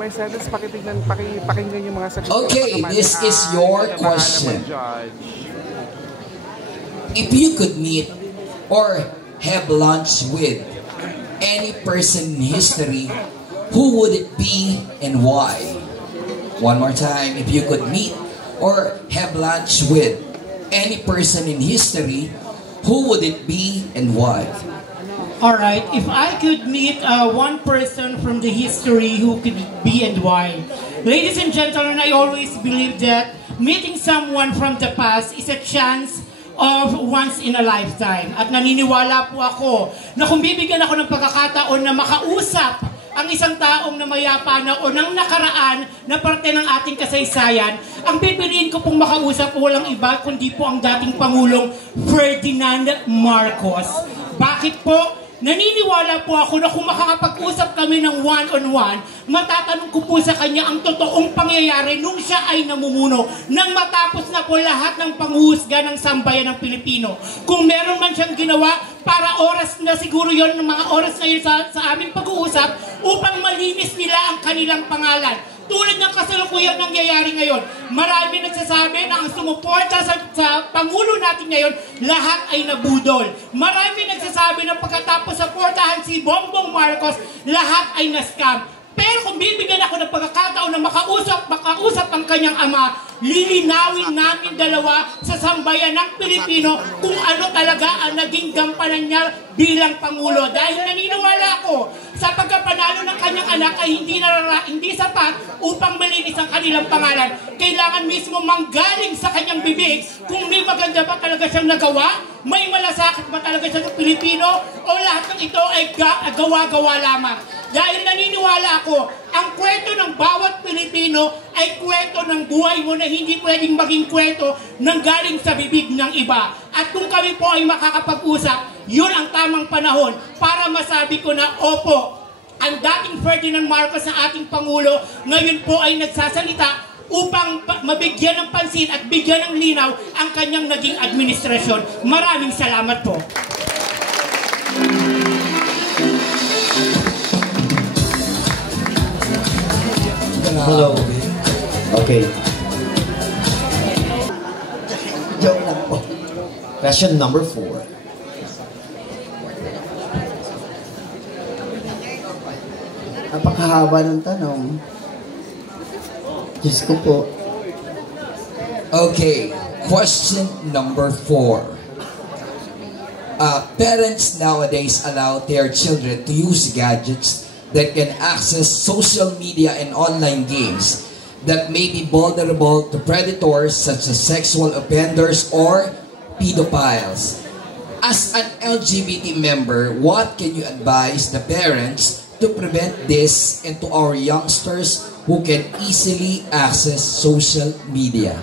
may sentence, pakinggan yung mga sagot. Okay, this is your question. If you could meet or have lunch with any person in history, who would it be and why? One more time. If you could meet or have lunch with any person in history, who would it be and why? Alright, if I could meet one person from the history, who could it be and why? Ladies and gentlemen, I always believe that meeting someone from the past is a chance of once in a lifetime. At naniniwala po ako na kung bibigyan ako ng pagkakataon na makausap ang isang taong na mayapa na o ng nakaraan na parte ng ating kasaysayan, ang pipiliin ko pong makausap walang iba kundi po ang dating Pangulong Ferdinand Marcos. Bakit po? Naniniwala po ako na kung makakapag-usap kami ng one-on-one, matatanong ko po sa kanya ang totoong pangyayari nung siya ay namumuno nang matapos na po lahat ng panghuhusga ng sambayan ng Pilipino. Kung meron man siyang ginawa, para oras na siguro yon, ng mga oras na yun sa aming pag-uusap, upang malinis nila ang kanilang pangalan. Tulad ng kasalukuyang nangyayari ngayon, marami nagsasabi na ang sumuporta sa Pangulo natin ngayon, lahat ay nabudol. Marami nagsasabi na pagkatapos sa portahan si Bongbong Marcos, lahat ay na-scam. Pero kung bibigyan ako ng pagkakataon na makausap ang kanyang ama, lilinawin namin dalawa sa sambayan ng Pilipino kung ano talaga ang naging gampanan niya bilang Pangulo. Dahil naniniwala ako sa pagkapanalo ng kanyang anak ay hindi sapat upang malinis ang kanilang pangalan. Kailangan mismo manggaling sa kanyang bibig kung may maganda ba talaga siyang nagawa, may malasakit ba talaga siya sa Pilipino, o lahat ng ito ay gawa-gawa lamang. Dahil naniniwala ako, ang kwento ng bawat Pilipino ay kwento ng buhay mo na hindi pwedeng maging kwento ng galing sa bibig ng iba. At kung kami po ay makakapag-usap, yun ang tamang panahon para masabi ko na opo, ang dating Ferdinand Marcos na ating Pangulo ngayon po ay nagsasalita upang mabigyan ng pansin at bigyan ng linaw ang kanyang naging administrasyon. Maraming salamat po. Hello. Okay. Joke lang po. Question number 4. Napakahaba ng tanong. Diyos ko po. Okay, question number 4. Parents nowadays allow their children to use gadgets that can access social media and online games that may be vulnerable to predators such as sexual offenders or pedophiles. As an LGBT member, what can you advise the parents to prevent this and to our youngsters who can easily access social media?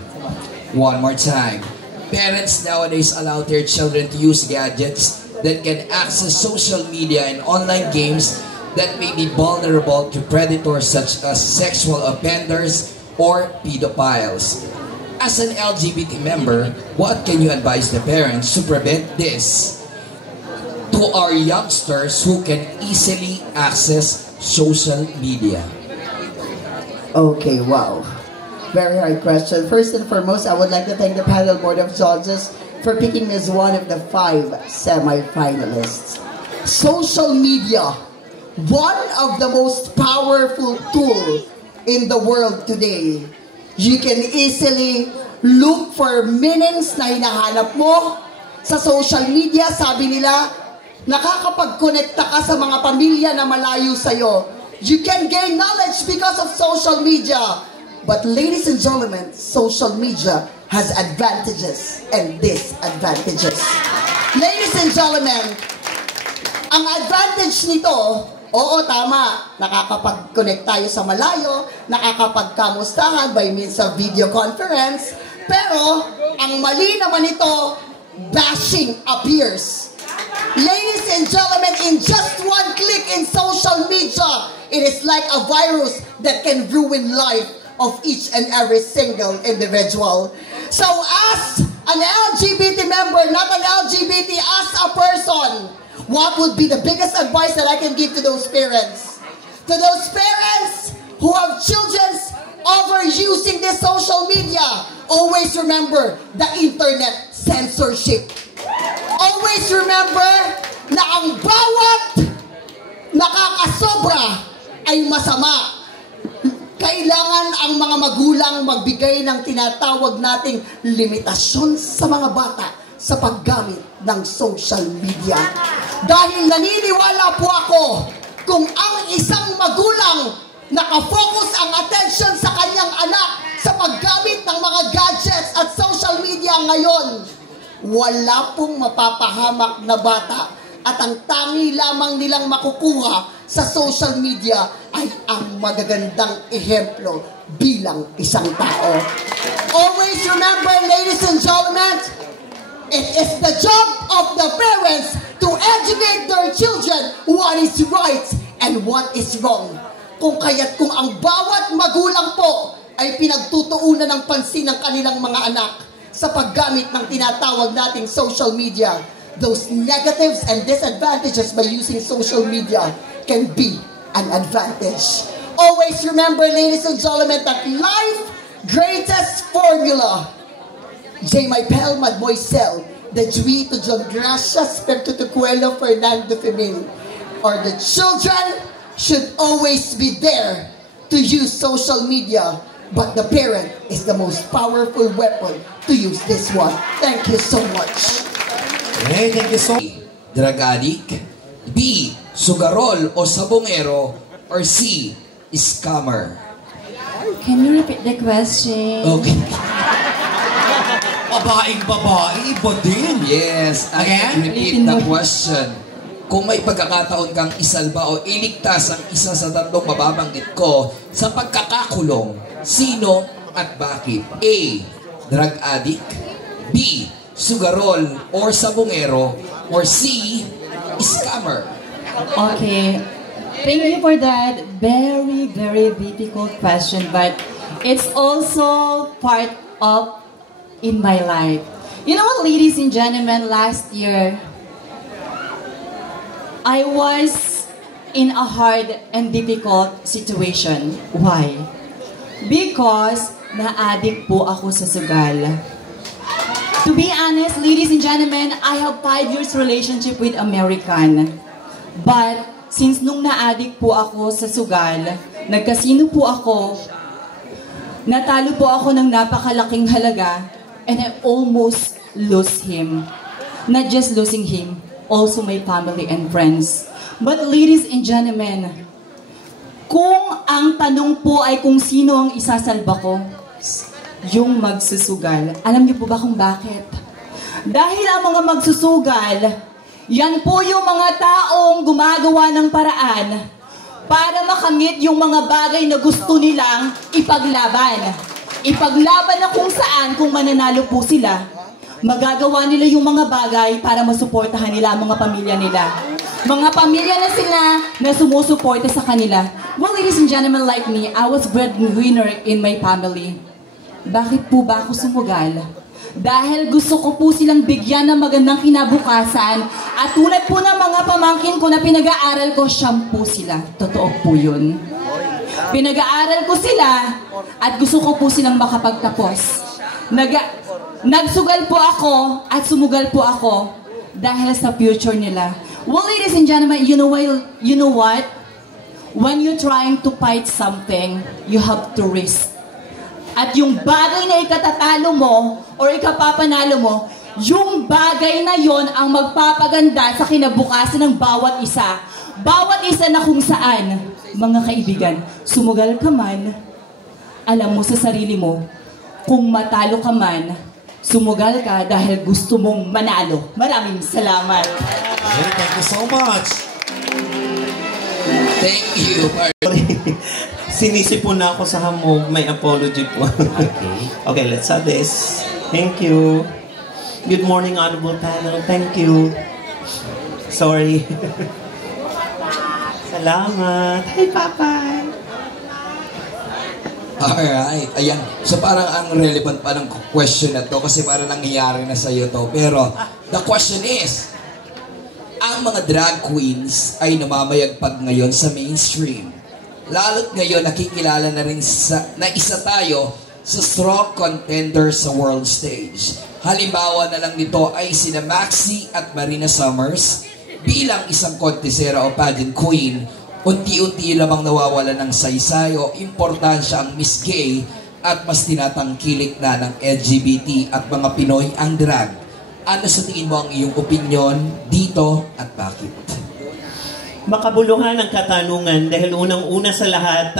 One more time. Parents nowadays allow their children to use gadgets that can access social media and online games that may be vulnerable to predators such as sexual offenders or pedophiles. As an LGBT member, what can you advise the parents to prevent this to our youngsters who can easily access social media? Okay, wow. Very hard question. First and foremost, I would like to thank the panel board of judges for picking me as one of the 5 semi-finalists. Social media, one of the most powerful tools in the world today. You can easily look for meanings na hinahanap mo sa social media. Sabi nila, nakakapag-connecta ka sa mga pamilya na malayo sa'yo. You can gain knowledge because of social media. But ladies and gentlemen, social media has advantages and disadvantages. Ladies and gentlemen, ang advantage nito, oo, tama. Nakakapag-connect tayo sa malayo, nakakapagkamustahan by means of video conference. Pero, ang mali naman ito, bashing appears. Ladies and gentlemen, in just one click in social media, it is like a virus that can ruin life of each and every single individual. So as an LGBT member, not an LGBT, as a person, what would be the biggest advice that I can give to those parents? To those parents who have children overusing this social media, always remember the internet censorship. Always remember na ang bawat nakakasobra ay masama. Kailangan ang mga magulang magbigay ng tinatawag nating limitasyon sa mga bata sa paggamit ng social media. Dahil naniniwala po ako, kung ang isang magulang nakafocus ang attention sa kanyang anak sa paggamit ng mga gadgets at social media ngayon, wala pong mapapahamak na bata. At ang tangi lamang nilang makukuha sa social media ay ang magagandang ehemplo bilang isang tao. Always remember, ladies and gentlemen, it is the job of the parents to educate their children what is right and what is wrong. Kung ang bawat magulang po ay pinagtutuunan ng pansin ng kanilang mga anak sa paggamit ng tinatawag nating social media, those negatives and disadvantages by using social media can be an advantage. Always remember, ladies and gentlemen, that life greatest formula, J. Maipel Madmoisel, the Juito John Gracia, Specto Tucuelo, Fernando Femin, or the children should always be there to use social media, but the parent is the most powerful weapon to use this one. Thank you so much. Okay, thank you so much. Drug addict, B. Sugarol o sabongero, or C. Scammer? Can you repeat the question? Okay. Babaeng-babae, iba din. Yes, I Again? can repeat the question. Kung may pagkakataon kang isalba o iligtas ang isa sa tatlong mababanggit ko sa pagkakakulong, sino at bakit? A. Drug addict, B. Sugarol or sabongero, or C. Scammer? Okay. Thank you for that very, very difficult question, but it's also part of in my life. You know what, ladies and gentlemen, last year, I was in a hard and difficult situation. Why? Because na-addict po ako sa sugal. To be honest, ladies and gentlemen, I have 5 years relationship with American. But since nung na-addict po ako sa sugal, nagkasino po ako, natalo po ako ng napakalaking halaga, and I almost lost him. Not just losing him, also my family and friends. But ladies and gentlemen, kung ang tanong po ay kung sino ang isasalba ko, yung magsusugal. Alam niyo po ba kung bakit? Dahil ang mga magsusugal, yan po yung mga taong gumagawa ng paraan para makamit yung mga bagay na gusto nilang ipaglaban. Ipaglaban na kung saan, kung mananalo po sila, magagawa nila yung mga bagay para masuportahan nila ang mga pamilya nila. Mga pamilya na sila na sumusuporta sa kanila. Well, ladies and gentlemen, like me, I was breadwinner in my family. Bakit po ba ako sumugal? Dahil gusto ko po silang bigyan ng magandang kinabukasan at tulad po ng mga pamangkin ko na pinag-aaral ko, shampoo sila. Totoo po yun. Pinag-aaral ko sila at gusto ko po silang makapagtapos. Nagsugal po ako at sumugal po ako dahil sa future nila. Well, ladies and gentlemen, you know what? When you're trying to fight something, you have to risk. At yung bagay na ikatatalo mo or ikapapanalo mo, yung bagay na yon ang magpapaganda sa kinabukasan ng bawat isa. Bawat isa na kung saan, mga kaibigan, sumugal ka man, alam mo sa sarili mo, kung matalo ka man, sumugal ka dahil gusto mong manalo. Maraming salamat. Okay, thank you so much. Thank you. Sinisipon na ako sa hamog. May apology po. Okay, let's have this. Thank you. Good morning, honorable panel. Thank you. Sorry. Salamat. Hi, Papa. Alright, ayan. So parang ang relevant pa ng question na to kasi parang nangyayari na sa'yo to. Pero the question is, ang mga drag queens ay namamayagpag ngayon sa mainstream. lalo't ngayon nakikilala na rin na isa tayo sa strong contender sa world stage. Halimbawa na lang nito ay sina Maxi at Marina Summers. Bilang isang kontesera o pageant queen, unti-unti lamang nawawala ng saysay o importansya ang Miss Gay at mas tinatangkilik na ng LGBT at mga Pinoy ang drag. Ano sa tingin mo ang iyong opinyon dito at bakit? Makabuluhan ang katanungan dahil unang-una sa lahat,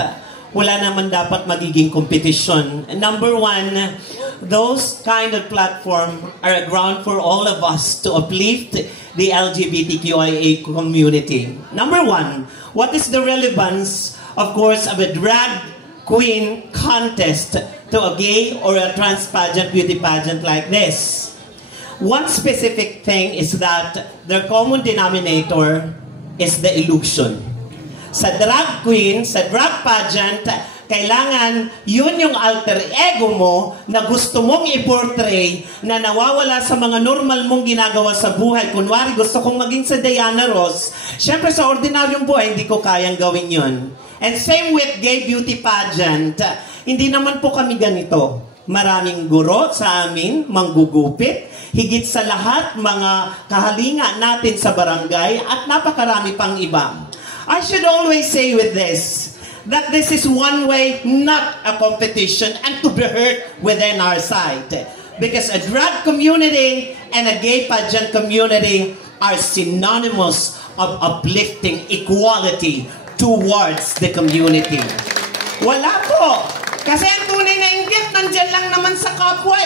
wala naman dapat magiging kompetisyon. Number one, those kind of platform are a ground for all of us to uplift the LGBTQIA community. Number one, what is the relevance, of course, of a drag queen contest to a gay or a trans pageant, beauty pageant like this? One specific thing is that the common denominator is the illusion. Sa drag queen, sa drag pageant, kailangan yun yung alter ego mo na gusto mong i-portray na nawawala sa mga normal mong ginagawa sa buhay. Kunwari, gusto kong maging sa Diana Ross. Siyempre, sa ordinaryong buhay, hindi ko kayang gawin yun. And same with gay beauty pageant. Hindi naman po kami ganito. Maraming guro sa amin, manggugupit. Higit sa lahat, mga kahalinga natin sa barangay at napakarami pang iba. I should always say with this, that this is one way, not a competition, and to be heard within our side. Because a drag community and a gay pageant community are synonymous of uplifting equality towards the community. Wala po. Kasi ang tunay na inggit, nandyan lang naman sa kapwa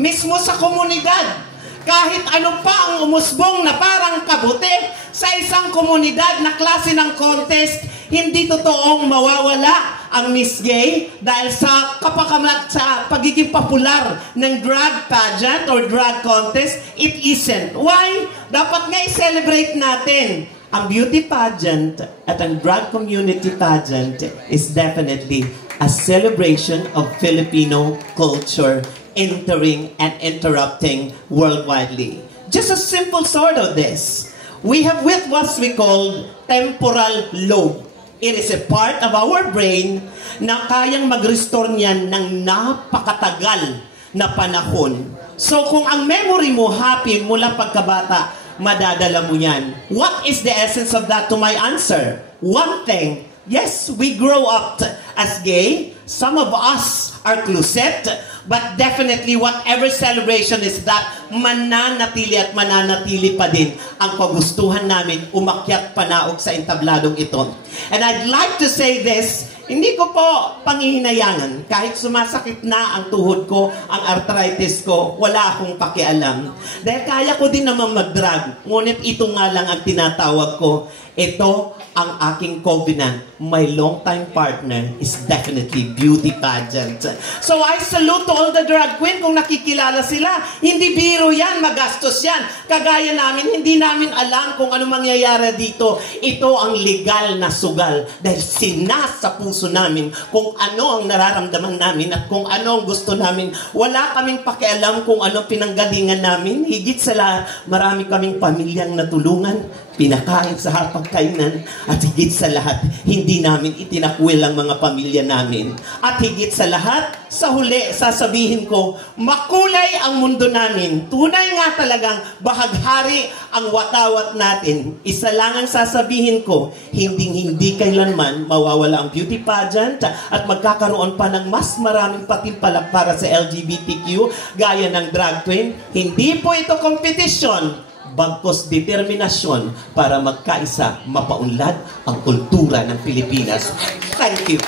mismo sa komunidad. Kahit ano pa ang umusbong na parang kabute sa isang komunidad na klase ng contest, hindi totoong mawawala ang Miss Gay dahil sa kapakamat sa pagiging popular ng drag pageant or drag contest, it isn't. Why? Dapat nga i-celebrate natin. Ang beauty pageant at ang drag community pageant is definitely a celebration of Filipino culture entering and interrupting worldwidely. Just a simple sort of this. We have with what we call temporal lobe. It is a part of our brain na kayang mag-restore niyan ng napakatagal na panahon. So kung ang memory mo happy mula pagkabata, madadala mo yan. What is the essence of that to my answer? One thing, yes, we grow up as gay. Some of us are closet. But definitely, whatever celebration is that, mananatili at mananatili pa din ang kagustuhan namin umakyat panaog sa entabladong ito. And I'd like to say this, hindi ko po pangihinayangan. Kahit sumasakit na ang tuhod ko, ang arthritis ko, wala akong pakialam. Dahil kaya ko din naman mag-drag. Ngunit ito nga lang ang tinatawag ko. Ito ang aking covenant. My long-time partner is definitely beauty pageant. So I salute to all the drag queen kung nakikilala sila. Hindi biro yan, magastos yan. Kagaya namin, hindi namin alam kung ano mangyayari dito. Ito ang legal na sugal. Dahil sinasa puso namin kung ano ang nararamdaman namin at kung ano ang gusto namin. Wala kaming pakialam kung ano pinanggalingan namin. Higit sa lahat, marami kaming pamilyang natulungan, pinakain sa hapagkainan, at higit sa lahat, hindi namin itinakwil ang mga pamilya namin. At higit sa lahat, sa huli, sasabihin ko, makulay ang mundo namin. Tunay nga talagang bahaghari ang watawat natin. Isa lang ang sasabihin ko, hindi kailanman mawawala ang beauty pageant at magkakaroon pa ng mas maraming patimpalak para sa LGBTQ gaya ng drag queen. Hindi po ito kompetisyon, bagkos determinasyon para magkaisa, mapaunlad ang kultura ng Pilipinas. Thank you.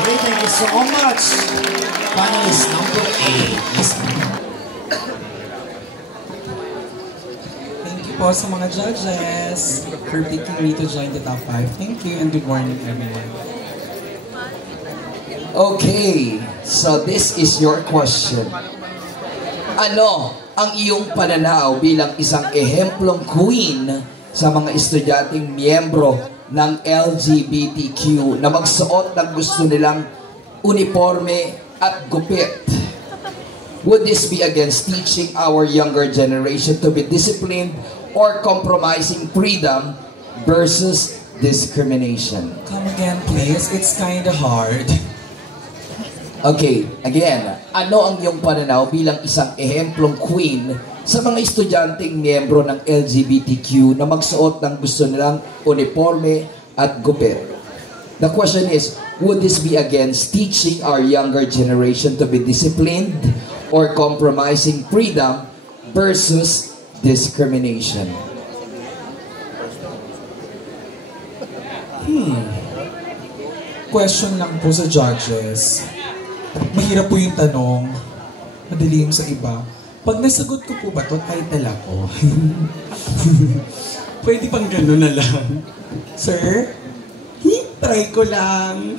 Okay, thank you so much. Panelist number 8. Yes, thank you po sa mga judges for picking me to join the top 5. Thank you and good morning everyone. Okay, so this is your question. Ano ang iyong pananaw bilang isang ehemplong queen sa mga estudyanteng miyembro ng LGBTQ na magsuot ng gusto nilang uniforme at gupit? Would this be against teaching our younger generation to be disciplined or compromising freedom versus discrimination? Come again, please. It's kind of hard. Okay, again, ano ang iyong pananaw bilang isang ehemplong queen sa mga estudyanteng miyembro ng LGBTQ na magsuot ng gusto nilang uniforme at gupit? The question is, would this be against teaching our younger generation to be disciplined or compromising freedom versus discrimination? Question lang po sa judges. Mahirap po yung tanong. Madali yung sa iba. Pag nasagot ko po ba ito, title ako. Pwede pang gano'n na lang. Sir? Try ko lang.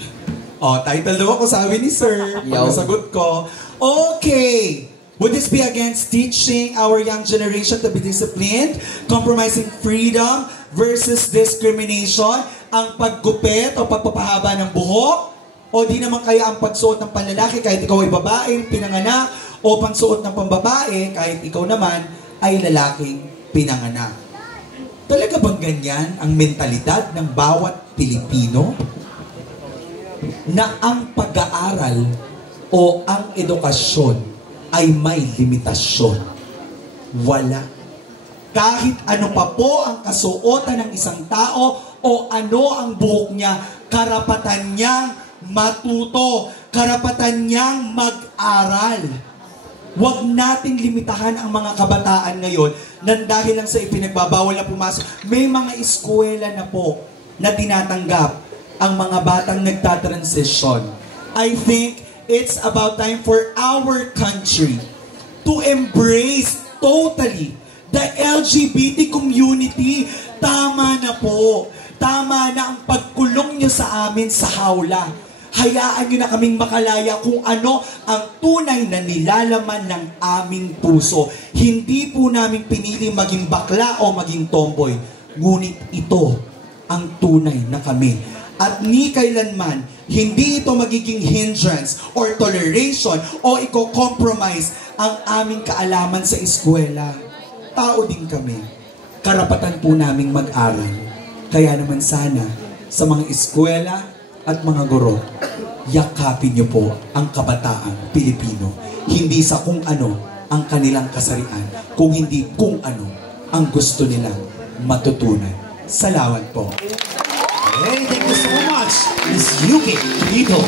Title daw ako, sabi ni Sir. Pag nasagot ko. Okay. Would this be against teaching our young generation to be disciplined, compromising freedom versus discrimination? Ang paggupit o pagpapahaba ng buhok? O di naman kaya ang pagsuot ng panlalaki kahit ikaw ay babaeng pinanganak o pagsuot ng pambabae kahit ikaw naman ay lalaking pinanganak? Talaga bang ganyan ang mentalidad ng bawat Pilipino? Na ang pag-aaral o ang edukasyon ay may limitasyon? Wala. Kahit ano pa po ang kasuotan ng isang tao o ano ang buhok niya, karapatan niyang matuto, karapatan niyang mag-aral. Huwag nating limitahan ang mga kabataan ngayon nang dahil lang sa ipinagbabawal na pumasok. May mga eskwela na po na tinatanggap ang mga batang nagtatransition. I think it's about time for our country to embrace totally the LGBT community. Tama na po. Tama na ang pagkulong niyo sa amin sa hawla. Hayaan niyo na kaming makalaya kung ano ang tunay na nilalaman ng aming puso. Hindi po namin pinili maging bakla o maging tomboy. Ngunit ito ang tunay na kami. At ni kailanman, hindi ito magiging hindrance or toleration o i-compromise ang aming kaalaman sa eskwela. Tao din kami. Karapatan po naming mag-aral. Kaya naman sana, sa mga eskwela at mga guro, yakapin niyo po ang kabataang Pilipino. Hindi sa kung ano ang kanilang kasarian, kung hindi kung ano ang gusto nilang matutunan. Salamat po. Hey, thank you so much, Miss Yuki Ito.